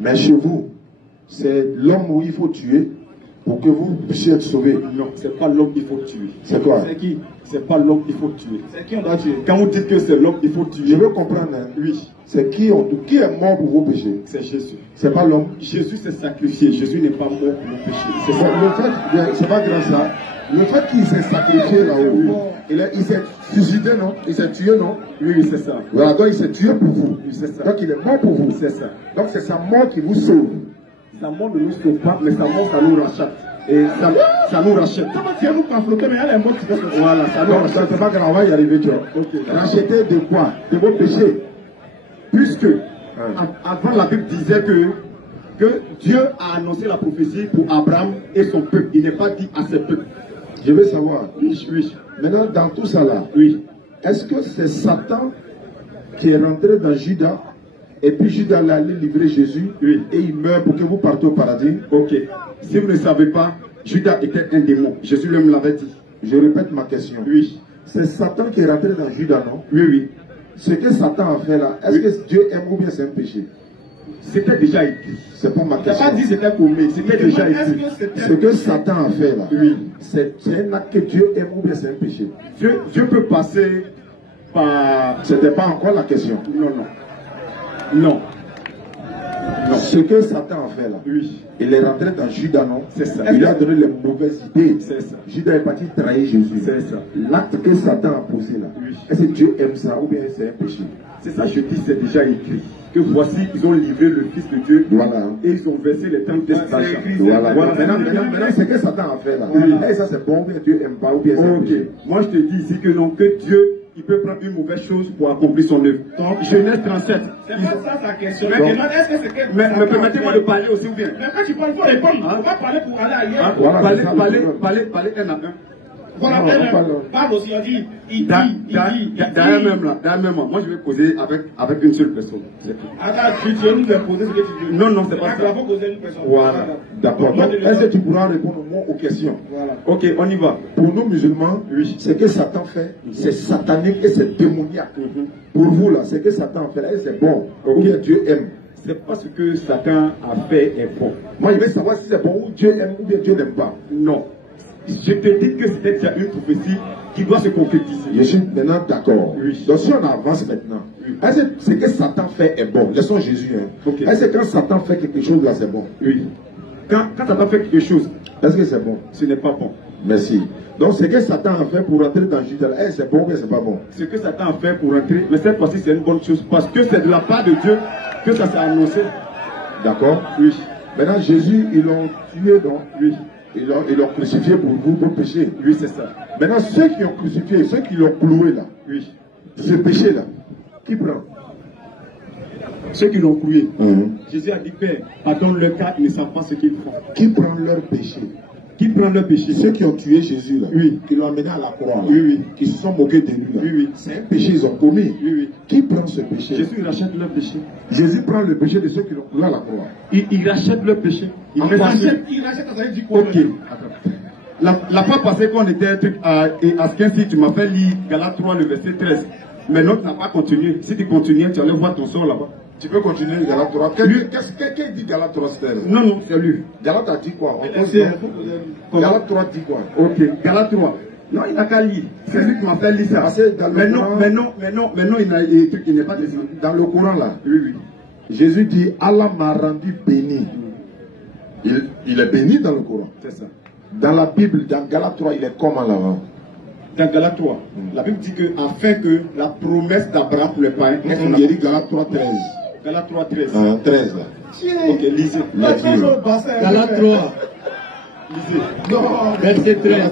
Mais chez vous, c'est l'homme où il faut tuer pour que vous puissiez être sauvés. Non, c'est pas l'homme qu'il faut tuer. C'est quoi? C'est qui? C'est pas l'homme qu'il faut tuer. C'est qui on doit tuer? Quand vous dites que c'est l'homme qu'il faut tuer, Je veux comprendre. Hein. oui, C'est qui est mort pour vos péchés? c'est Jésus. C'est pas l'homme. Jésus s'est sacrifié. Jésus n'est pas mort pour nos péchés. C'est Bon, ça. le fait, c'est pas grâce à ça. Le fait qu'il s'est sacrifié là-haut, il s'est suicidé, non? Il s'est tué, non? Oui, oui, c'est ça. Voilà, donc il s'est tué pour vous. Oui, c'est ça. Donc il est mort pour vous. C'est ça. Donc c'est sa mort qui vous sauve. Sa mort ne nous sauve pas, mais sa mort, ça nous rachète. Et ça nous rachète. Comment tu vas nous pamphloter, mais elle est morte, tu vas se Voilà, ça nous Donc ça, rachète. c'est pas grave, on va y arriver, tu vois. Ok. Racheter de quoi? De vos péchés. Puisque, avant la Bible disait que Dieu a annoncé la prophétie pour Abraham et son peuple. Il n'est pas dit à ses peuples. Je veux savoir. Oui, oui, Maintenant, dans tout ça là, oui. est-ce que c'est Satan qui est rentré dans Judas et puis Judas allait livrer Jésus Oui. et il meurt pour que vous partiez au paradis? Ok. Si vous ne savez pas, Judas était un démon. Jésus lui-même l'avait dit. Je répète ma question. Oui. C'est Satan qui est rentré dans Judas, non? Oui, oui. Ce que Satan a fait là, est-ce que Dieu aime ou bien c'est un péché? C'était déjà écrit. C'est pas ma Il n'a question. pas dit c'était commis. C'était déjà Est-ce écrit. que c'était Ce que Satan a fait là, Oui. c'est un acte que Dieu aime ou bien c'est un péché? Dieu peut passer par... C'était pas encore la question. Non, non. Non. Non. Ce que Satan a fait là, Oui. il est rentré dans Judas, non? C'est ça. Il lui a donné les mauvaises idées. C'est ça. Judas est parti trahir Jésus. C'est ça. L'acte que Satan a posé là, Oui. est-ce que Dieu aime ça ou bien c'est un péché? C'est ça, je dis, c'est déjà écrit. Que voici, ils ont livré le Fils de Dieu. Voilà. Et ils ont versé les temps d'espace. Voilà. Maintenant, ce que Satan a fait là, et ça c'est bon ou bien Dieu aime pas ou bien c'est un Ok. péché? Moi, je te dis ici que non, que Dieu, il peut prendre une mauvaise chose pour accomplir son œuvre. Donc, Genèse 37. C'est pas ça sa question. Donc- Mais demande, est-ce que c'est que. Mais permettez-moi de parler aussi ou bien. Mais quand tu parles, il faut répondre. Hein? On va parler pour aller ailleurs. Hein? Voilà, parler, c'est ça, le parler, problème. parler un à un. Voilà, Non, on parle. parle aussi, on dit. Il Derrière dit. même là, derrière même moi je vais causer avec une seule personne. C'est tout. Attends, tu veux nous poser ce que tu veux. Non, non, c'est pas ça. Il faut poser une personne. Voilà. D'accord. Donc, est-ce que tu pourras répondre au moins aux questions? Voilà. Ok, on y va. Pour nous musulmans, Oui. ce que Satan fait, c'est satanique et c'est démoniaque. Pour vous là, ce que Satan fait là, et c'est bon. Ok. Ou bien Dieu aime. C'est pas ce que Satan a fait est bon. Moi, je veux savoir si c'est bon ou Dieu aime ou bien Dieu n'aime pas. Non. Je te dis que c'était déjà une prophétie qui doit se concrétiser. Je suis maintenant d'accord. Oui. Donc si on avance maintenant, Oui. est-ce que ce que Satan fait est bon? Laissons Jésus. Hein. Ok. Est-ce que quand Satan fait quelque chose là, c'est bon? Oui. Quand Satan fait quelque chose, Est-ce que c'est bon? ce n'est pas bon. Merci. Donc ce que Satan a fait pour rentrer dans Judas, est-ce que c'est bon ou bien c'est pas bon? Ce que Satan a fait pour entrer, mais cette fois-ci c'est une bonne chose parce que c'est de la part de Dieu que ça s'est annoncé. D'accord? Oui. Maintenant Jésus, ils l'ont tué, donc. Oui. Ils l'ont crucifié pour vous, vos péchés. Oui, c'est ça. Maintenant, ceux qui ont crucifié, ceux qui l'ont cloué là, Oui. ce péché-là, qui prend? Ceux qui l'ont cloué. Mhm. Jésus a dit, Père, pardonne leur car ils ne savent pas ce qu'ils font. Qui prend leur péché? Qui prend leur péché? Ceux qui ont tué Jésus, là, oui, qui l'ont amené à la croix, là, oui, oui, qui se sont moqués de lui, là, oui, oui, c'est un péché qu'ils ont commis. Oui, oui. Qui prend ce péché? Jésus rachète leur péché. Jésus prend le péché de ceux qui l'ont cloué à la croix. Il rachète leur péché. Il rachète, ça veut dire quoi? Ok. La fois passée, quand on était à ce qu'ainsi, tu m'as fait lire Galates 3, le verset 13. Mais l'autre n'a pas continué. Si tu continuais, tu allais voir ton sort là-bas. Tu peux continuer Galates 3. Qu'est-ce dit Galates 3? Non, non, c'est lui. Galates a dit quoi? Galates 3 dit quoi? Ok, Galates 3. Non, il n'a qu'à lire. C'est lui qui m'a fait lire ça. Mais non, il n'est pas descendu. Dans le Coran là, oui, oui. Jésus dit, Allah m'a rendu béni. Il est béni dans le Coran. C'est ça. Dans la Bible, dans Galates 3, il est comment là-bas? Dans Galates 3, la Bible dit que afin que la promesse d'Abraham pour les païens. Il dit Galates 3, 13. Galates 3, 13. 13 là. Ok, lisez. Galates 3. Non, verset 13.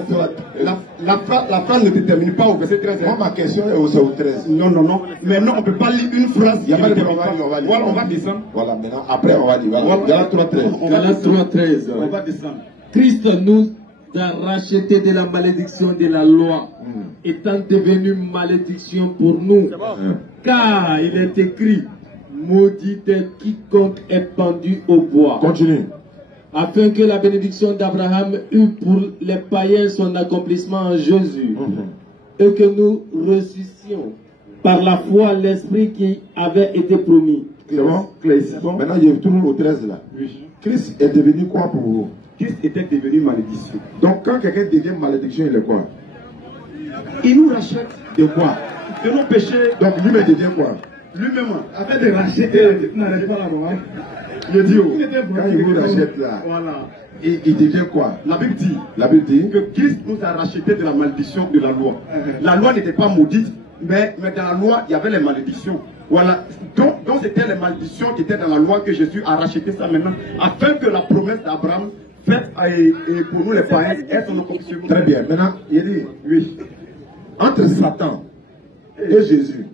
La phrase ne se termine pas au verset 13. Moi, ma question est au 13. Non. Mais non, on ne peut pas lire une phrase. Il n'y a pas de problème. Voilà, on va descendre. Voilà, maintenant, après, on va lire. Galates 3, 13. Galates 3, 13. On va descendre. Christ nous a rachetés de la malédiction de la loi, étant devenu malédiction pour nous. Car il est écrit, maudit est quiconque est pendu au bois. Continue. Afin que la bénédiction d'Abraham eût pour les païens son accomplissement en Jésus, et que nous reçussions par la foi l'esprit qui avait été promis. C'est bon? Maintenant, je tourne au 13 là. Oui. Christ est devenu quoi pour vous? Christ était devenu malédiction. Donc, quand quelqu'un devient malédiction, il est quoi? Il nous rachète de quoi? De nos péchés. Donc, lui-même devient quoi? Lui-même, afin de racheter, n'arrêtez pas là-bas. Le Dieu, quand il vous rachète là, voilà. Il devient quoi? La Bible dit que Christ nous a racheté de la malédiction de la loi. La loi n'était pas maudite, mais dans la loi, il y avait les malédictions. Voilà. Donc c'était les malédictions qui étaient dans la loi que Jésus a racheté ça maintenant, afin que la promesse d'Abraham faite et pour nous les païens ait son accomplissement. Très bien. Maintenant, il dit, oui, entre Satan et Jésus.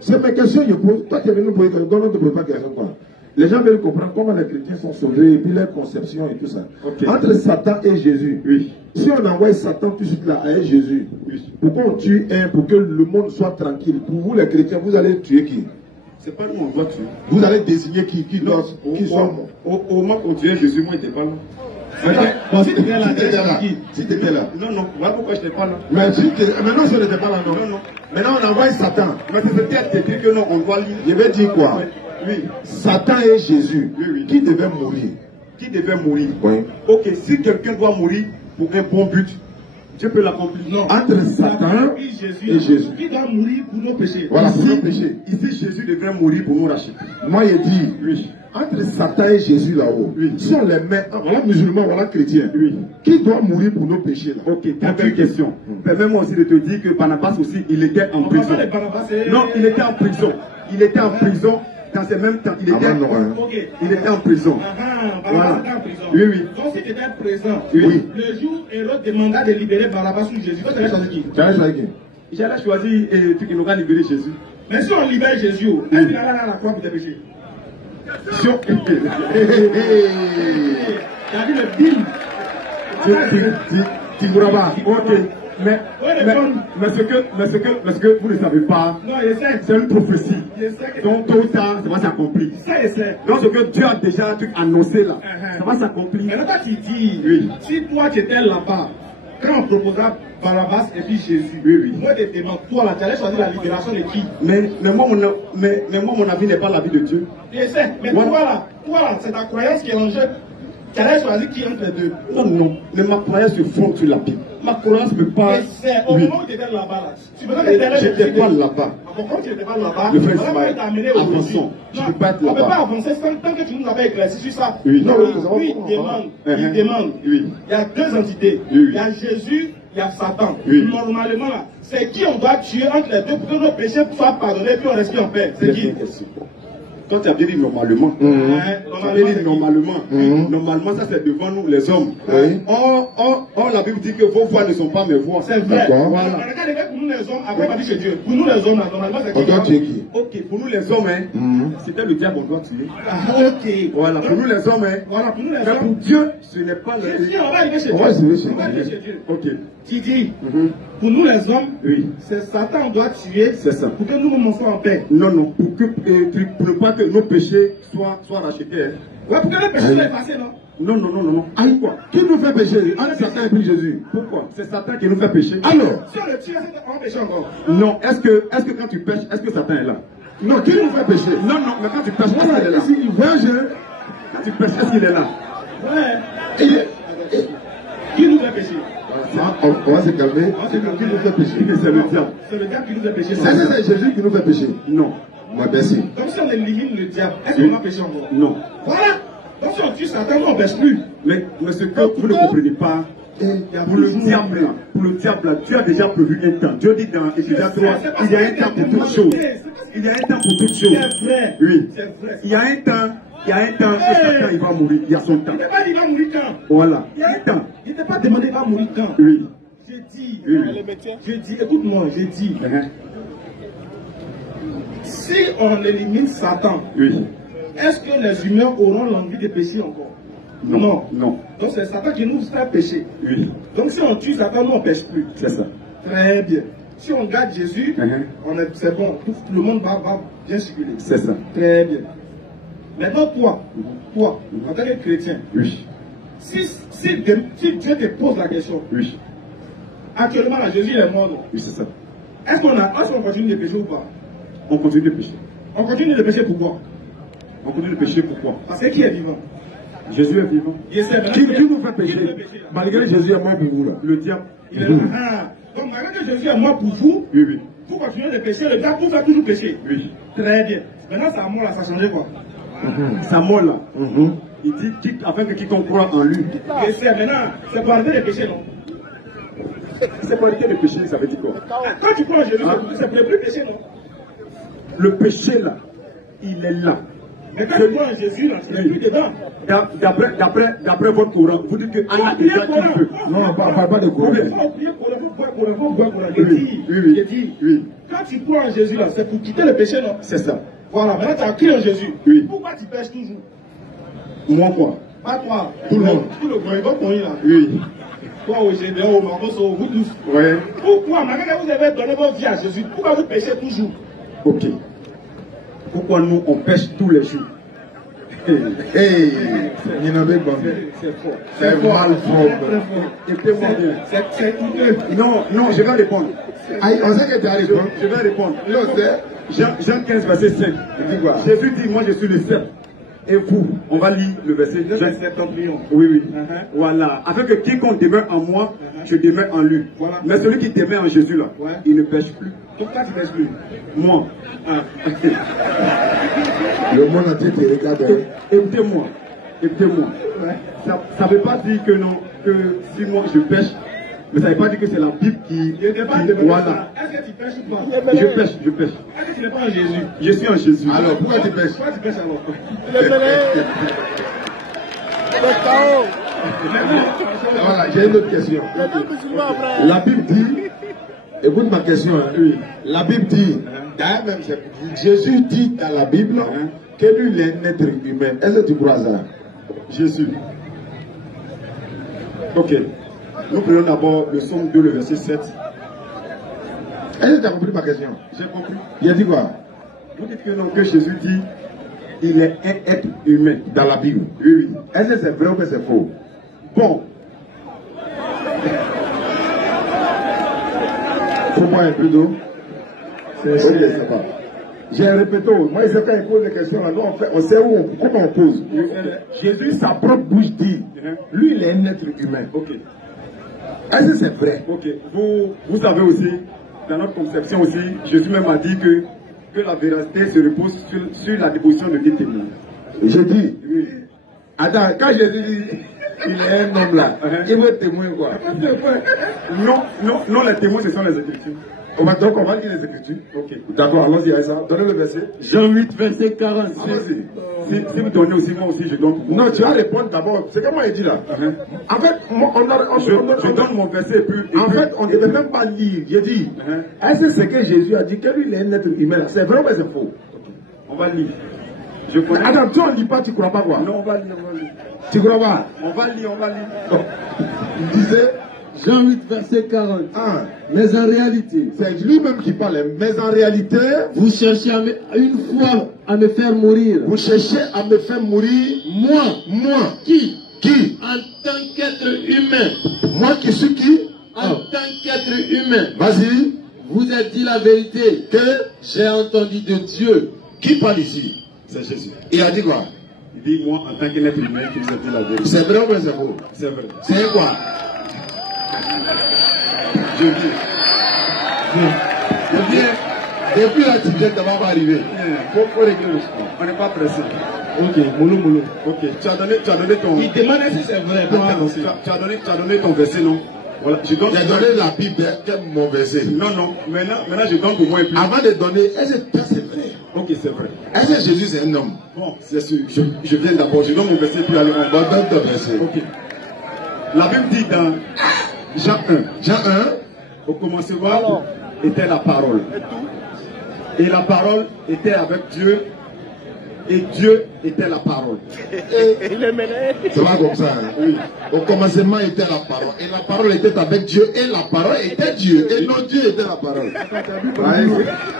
C'est ma question, je pose. Toi, tu es venu pour dire, donc, ne te pose pas question quoi. Les gens veulent comprendre comment les chrétiens sont sauvés, et puis leur conception et tout ça. Okay. Entre Satan et Jésus, oui. Si on envoie Satan tout de suite là à Jésus, oui. Pourquoi on tue un pour que le monde soit tranquille? Pour vous les chrétiens, vous allez tuer qui? C'est pas nous on doit tuer. Vous allez désigner qui soit au moment où on tuait Jésus, moi, il n'était pas là. Si tu étais là, si tu étais là. Non, voilà pourquoi je n'étais pas là. Mais maintenant, si on n'était pas là, non. Maintenant, on envoie Satan. Mais c'est écrit que non, on doit lire. Je vais dire quoi? Oui. Satan et Jésus, qui devait mourir? Qui devait mourir? Oui. Ok, si quelqu'un doit mourir pour un bon but, Dieu peut l'accomplir. Non. Entre Satan et Jésus. Qui doit mourir pour nos péchés? Voilà, pour nos péchés. Ici, Jésus devrait mourir pour nous racheter. Moi, il dit, oui. Entre Satan et Jésus là-haut, oui. Si on les met, voilà musulmans, voilà chrétiens, oui. Qui doit mourir pour nos péchés là? Ok, très belle question. Permets-moi aussi de te dire que Barnabas aussi, il était en prison. Non, il était en prison. Il était en prison. Dans ce même temps, il était en prison. Voilà. Oui. Donc, si tu étais présent, oui. Le jour Hérode demanda de libérer Barnabas ou Jésus, tu allais choisir qui? J'allais choisir qui n'aura libéré Jésus. Mais si on libère Jésus, est-ce qu'il allait à la croix pour tes péchés? Si on... Tu as vu le deal? Tigouraba, ok. Mais ce que vous ne savez pas, c'est une prophétie. Donc, tôt ou tard, ça va s'accomplir. Donc, ce que Dieu a déjà annoncé là, ça va s'accomplir. Mais là, tu dis, si toi tu étais là-bas, quand on proposa Barnabas et puis Jésus, moi je te demande, toi là, tu allais choisir la libération de qui? Mais moi, mon avis n'est pas l'avis de Dieu. Je sais, mais toi là, c'est ta croyance qui est en jeu. Tu allais choisir qui entre les deux? Non. Mais ma croyance se fonde sur la Bible. Ma croyance ne peut pas. Mais c'est au moment où tu étais là-bas. Je n'étais pas là-bas. Quand tu n'étais pas là-bas, le frère Ismaël, avançons. Je ne peux pas être là-bas. On ne peut pas avancer tant que tu nous avais éclairci sur ça. Oui. Non, lui, il demande. Oui. Il y a deux entités. Il y a Jésus, il y a Satan. Normalement, là, c'est qui on doit tuer entre les deux pour que nos péchés soient pardonnés et puis on respire en paix? C'est qui? Quand tu as bien dit normalement, normalement ça c'est devant nous les hommes. Or la Bible dit que vos voix ne sont pas mes voix. C'est vrai. Voilà. Pour nous les hommes, après on va dire c'est Dieu. Pour nous les hommes, normalement c'est qui? On doit tuer qui? Ok, pour nous les hommes, c'était le diable qu'on doit tuer. Ah, ok. Voilà, pour nous les hommes, Voilà, pour nous les mais pour hommes. Dieu, ce n'est pas le... Jésus, on va arriver chez Dieu. On va arriver chez On va arriver chez Dieu. Ok. Tu dis, pour nous les hommes, Oui. c'est Satan qu'on doit tuer. C'est ça. Pour que nous nous soyons en paix. Non, non, pour ne pas que nos péchés soient rachetés. Ouais, pour que les péchés soient effacés, non? Non, non, non, non, non. Aïe, quoi? Qui nous fait pécher? Entre Satan et puis Jésus. Pourquoi? C'est Satan qui nous fait pécher. Alors, Si on le tue, on va pécher encore. Non, est-ce que quand tu pêches, est-ce que Satan est là? non, qui nous fait pécher? Non, non, mais quand tu pêches, est-ce qu'il est là? Ici, il voyage. Quand tu pêches, est-ce qu'il est là? Ouais. Qui nous fait pécher? On va se calmer. Qui nous fait pécher? C'est le diable. C'est le diable qui nous fait pécher. C'est Jésus qui nous fait pécher. Non. Moi, merci. Donc si on élimine le diable, est-ce qu'on va pécher encore? Non. Voilà. Donc si on tue Satan, nous on pêche plus. Mais ce que vous ne comprenez pas, pour le diable, Dieu a déjà prévu un temps. Dieu dit dans Éphésiens 3, il y a un temps pour toutes choses. Il y a un temps pour toutes choses. C'est vrai. Oui. C'est vrai. Il y a un temps que Satan il va mourir. Il y a son temps. Il n'était pas dit il va mourir quand? Voilà. Il y a un temps. Il n'était pas demandé il va mourir quand? Oui. J'ai dit, écoute-moi, j'ai dit, si on élimine Satan, Oui. est-ce que les humains auront l'envie de pécher encore? Non. Non. Donc c'est Satan qui nous fait pécher. Oui. Donc si on tue Satan, nous on ne pêche plus. C'est ça. Très bien. Si on garde Jésus, c'est bon, tout le monde va bien circuler. C'est ça. Très bien. Maintenant toi, en tant que chrétien, Oui. si Dieu te pose la question, Oui. actuellement là, Jésus est mort, Oui, c'est ça. est-ce qu'on continue de pécher ou pas? On continue de pécher. On continue de pécher pourquoi? On continue de pécher pourquoi? Parce que qui est vivant? Jésus est vivant. Qui nous fait pécher? Malgré Jésus est mort pour vous, là. Le diable. Il est là. Donc malgré que Jésus est mort pour vous, Oui, oui. vous continuez de pécher, le diable vous fait toujours pécher. Oui. Très bien. Maintenant sa mort là, ça a changé quoi? Sa mort là. Il dit afin que quiconque croit en lui. Et c'est maintenant, c'est pour arrêter de pécher, non? C'est pour arrêter de pécher, ça veut dire quoi? Quand tu crois en Jésus, c'est pour ne plus pécher, non? Le péché là, il est là. Mais quand tu crois en Jésus, là, tu n'es plus dedans. D'après votre Coran, vous dites que Allah est déjà qui peut. Non, on parle pas de Coran. Il faut prier pour boire Coran. Je dis, Oui. quand tu crois en Jésus, là, c'est pour quitter le péché, non? C'est ça. Voilà, maintenant tu as crié en Jésus. Oui. Pourquoi tu pêches toujours? Moi quoi? Pas toi. Tout le monde. Tout le monde, là. Oui. Toi, au Gédéon, au Marcos, vous tous. Ouais. Pourquoi, maintenant que vous avez donné votre vie à Jésus, pourquoi vous péchez toujours? Ok. Pourquoi nous on pêche tous les jours? Hey, il y en avait bon. C'est fort. C'est mal fort. Écoutez-moi bien. C'est coûteux. Non, je vais répondre. Aïe, on sait que tu as répondu. Je vais répondre. Non, c'est. Jean 15, verset 5. Il dit quoi? Jésus dit, moi je suis le cerf. Et vous, on va lire le verset. Jean 7 millions. Oui, oui. Voilà. Afin que quiconque demeure en moi, je demeure en lui. Voilà. Mais celui qui demeure en Jésus là, il ne pêche plus. Pourquoi tu pêches plus? Moi. Le monde entier te regarde. Écoutez-moi. Écoutez-moi. Ça ne veut pas dire que non, que si moi je pêche, mais ça ne veut pas dire que c'est la Bible qui. Voilà. Est-ce que tu pêches ou pas? Je pêche. Est-ce que tu n'es pas en Jésus? Je suis en Jésus. Alors, pourquoi tu pêches? Pourquoi tu pêches alors? Voilà, j'ai une autre question. La Bible dit, écoute ma question, hein. La Bible dit, d'ailleurs même, Jésus dit dans la Bible que lui il est un être humain. Est-ce que tu crois ça? Jésus. Ok. Nous prenons d'abord le psaume 2, le verset 7. Est-ce que tu as compris ma question? J'ai compris. Il a dit quoi? Vous dites que non, que Jésus dit il est un être humain. Dans la Bible. Oui, oui. Est-ce que c'est vrai ou que c'est faux? Bon. Faut-moi un peu d'eau? Ok, c'est pas. J'ai répété, moi, quand il pose des questions, là, nous, on sait comment on pose. Jésus, sa propre bouche dit, lui, il est un être humain. Ok. Est-ce que c'est vrai? Ok. Vous savez aussi, dans notre conception aussi, Jésus même a dit que la véracité se repose sur la déposition de deux témoins. J'ai dit, Oui. attends, quand Jésus dit, il est un homme là, il veut témoin quoi? Non, les témoins, ce sont les Écritures. Donc on va lire les Écritures. Ok. D'accord, allons-y à ça. Donnez le verset. Jean 8, verset 40. Si vous donnez aussi, moi aussi, je donne. Non, tu vas répondre d'abord. C'est comme moi il dit là. En fait, je donne mon verset et puis. En fait, on ne devait même pas lire. J'ai dit, est-ce que c'est que Jésus a dit que lui, il est un être humain? C'est vrai ou c'est faux? On va lire. Attends, tu ne lis pas, tu crois pas quoi? Non, on va lire, Tu crois pas? On va lire. Il disait, Jean 8, verset 40. Mais en réalité, c'est lui-même qui parle, mais en réalité, vous cherchez une fois à me faire mourir. Vous cherchez à me faire mourir. Moi. Qui? En tant qu'être humain. Moi qui suis qui? En tant qu'être humain. Vas-y. Vous avez dit la vérité. Que j'ai entendu de Dieu. Qui parle ici? C'est Jésus. Il a dit quoi? Il dit, moi, en tant qu'être humain, qui vous a dit la vérité. C'est vrai ou c'est faux? C'est vrai. C'est quoi? Je viens. Depuis là, tu viens, ça va arriver. Faut régler le sport. On n'est pas pressé. Ok, moulou. Ok, tu as donné ton. Il demande si c'est vrai. Tu as donné ton verset, non? Voilà, j'ai donné la Bible, quel mon verset. Non. Maintenant, je donne pour moi et puis. Avant de donner, est-ce que c'est vrai? Ok, c'est vrai. Est-ce que Jésus c'est un homme? Bon, c'est sûr. Je viens d'abord. Je donne mon verset puis allez, on va donner ton verset. Ok. La Bible dit dans Jean 1. Au commencement était la parole. Et la parole était avec Dieu. Et Dieu était la parole. C'est pas comme ça. Hein? Oui. Au commencement était la parole. Et la parole était avec Dieu. Et la parole était Dieu. Et non Dieu était la parole.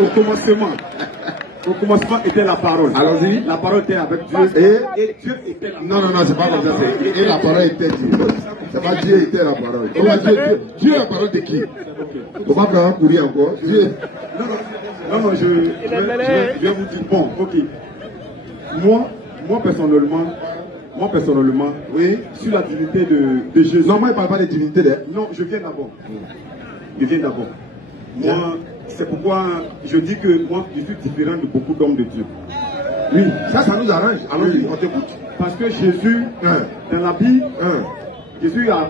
Au commencement était la parole. Allons-y. La parole était avec Dieu. Et Dieu était la parole. Non, c'est pas comme ça. Et la parole était Dieu. C'est pas Dieu était la parole. Dieu est la parole de qui? Faut pas faire un courrier encore. Dieu. Non, je vais vous dire. Bon, ok. Moi personnellement, oui, sur la divinité de Jésus. Non, moi, il ne parle pas de divinité. Non, je viens d'abord. Moi, c'est pourquoi je dis que moi, je suis différent de beaucoup d'hommes de Dieu. Oui, ça nous arrange. Allons-y, on t'écoute. Parce que Jésus, dans la Bible, Jésus a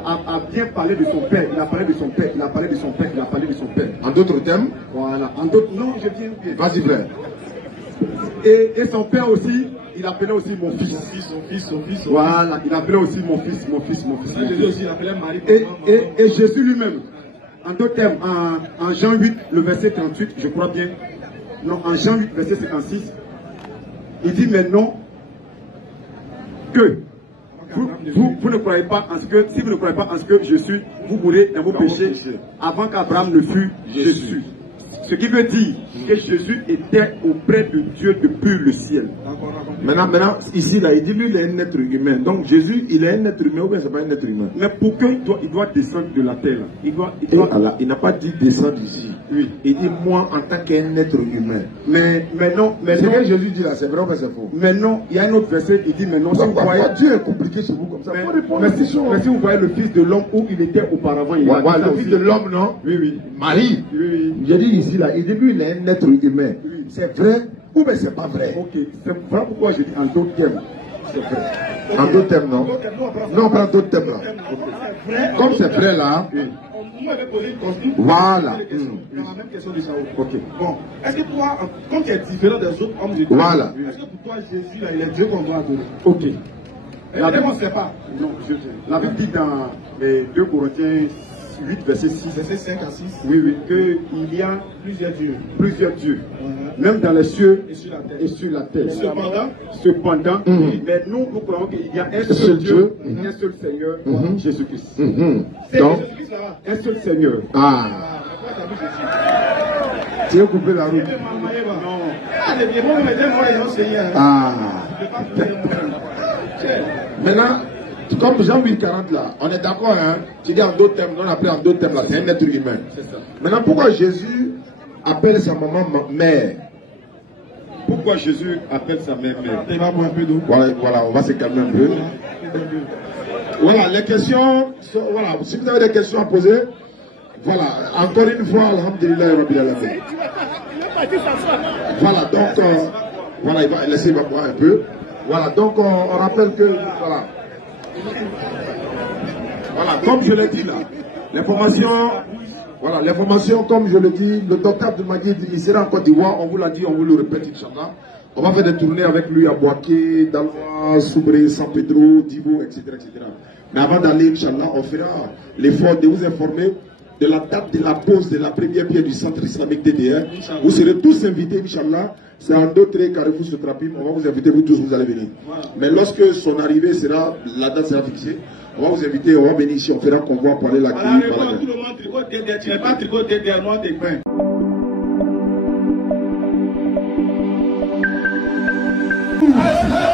bien parlé de son Père. Il a parlé de son Père. Il a parlé de son Père. Il a parlé de son Père. En d'autres termes? Voilà. En d'autres. Non, je viens bien. Vas-y, frère. Et son Père aussi, il appelait aussi mon fils. Son fils. Voilà. Il appelait aussi mon fils. Jésus aussi, il appelait Marie. Et Jésus lui-même, en d'autres termes, en Jean 8, le verset 38, je crois bien. Non, en Jean 8, verset 56, il dit maintenant que vous ne croyez pas en ce que, si vous ne croyez pas en ce que je suis, vous mourrez dans vos péchés avant qu'Abraham ne fût Jésus. Ce qui veut dire que Jésus était auprès de Dieu depuis le ciel. Maintenant, ici, là, il dit lui, il est un être humain. Donc Jésus, il est un être humain ou bien c'est pas un être humain? Mais pourquoi il doit descendre de la terre? Il n'a pas dit descendre ici. Oui. Il dit moi en tant qu'un être humain. Mais non. Ce que Jésus dit là, c'est vrai ou c'est faux? Mais non, il y a un autre verset qui dit mais non. Si vous voyez, Dieu est compliqué chez vous comme ça. Mais si vous voyez le Fils de l'homme où il était auparavant, il le Fils de l'homme, non? Oui. Marie. Oui. J'ai dit ici là, il dit lui, il est un être humain. Oui. C'est vrai ou bien c'est pas vrai? Ok. Voilà pourquoi je dis en d'autres termes. C'est vrai. En d'autres termes, non? Non, pas en d'autres termes là. Comme c'est vrai là. Vous m'avez posé une question. Voilà. Dans la même question de Saoul. Ok. Bon, est-ce que toi, comme tu es différent des autres hommes de Dieu, voilà. Est-ce que pour toi, Jésus, là, il est Dieu qu'on doit adorer? Ok. La Bible, on ne sait pas. Non, la Bible dit dans les 2 Corinthiens 8, verset 6. Verset 5 à 6. Oui, qu'il y a plusieurs dieux. Même dans les cieux et sur la terre. Cependant, mais nous croyons qu'il y a un seul Dieu, un seul Seigneur, Jésus-Christ. Donc, un seul Seigneur. Tu as coupé la route. Maintenant, comme Jean 8, 40 là, on est d'accord, hein? Tu dis en d'autres termes, on appelle en d'autres termes là, c'est un être humain. C'est ça. Maintenant, pourquoi Jésus appelle sa maman mère? Pourquoi Jésus appelle sa mère mère? Il va boire un peu d'eau. Voilà, on va se calmer un peu. Voilà, les questions, voilà, si vous avez des questions à poser, voilà, encore une fois, alhamdulillah, Rabbil Alamin. Voilà, donc, voilà, il va laisser, il va boire un peu. Voilà, donc on rappelle que, voilà, comme je l'ai dit là, l'information Voilà, l'information, comme je le dis, le docteur Abdelmajid, il sera en Côte d'Ivoire, on vous l'a dit, on vous le répète, Inch'Allah. On va faire des tournées avec lui à Boaké, Daloa, Soubré, San Pedro, Divo, etc., etc. Mais avant d'aller, Inch'Allah, on fera l'effort de vous informer de la date de la pose de la première pierre du centre islamique DDR. Vous serez tous invités, Inch'Allah. C'est en d'autres Carrefour Sotrapim. On va vous inviter, vous tous, vous allez venir. Voilà. Mais lorsque son arrivée sera, la date sera fixée, on va vous inviter, on va venir ici, on fera convoi pour aller l'accueillir. Voilà, tout le monde, tricot DDR, tu n'es pas tricot DDR, noir des pains. Allez,